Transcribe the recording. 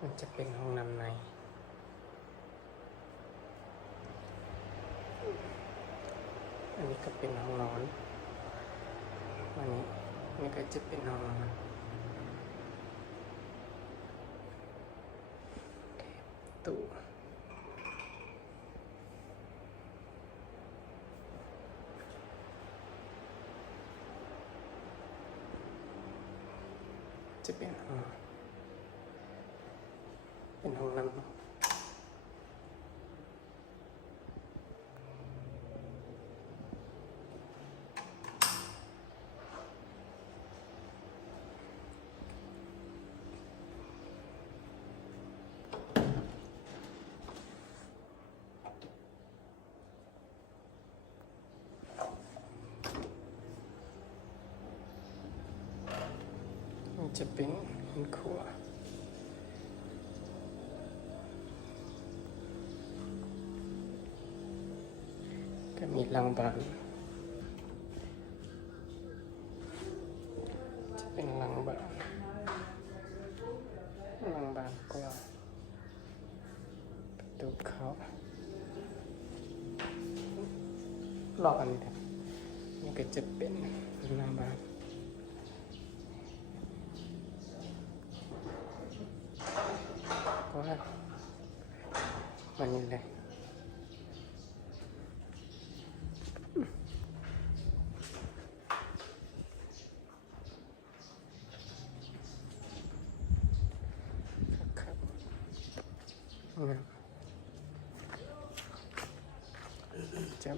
มันจะเป็นห้องน้ำในอันนี้ก็เป็นห้องนอนอันนี้ก็จะเป็นห้องนอนตู้จะเป็นห้องน้ำมันจะเป็นครัวก็มีหลังบ้านจะเป็นหลังบ้านกว้างประตูเข้าล็อกอันนี้นี่ก็จะเป็นหลังบ้านก็มันนี่เลยจะ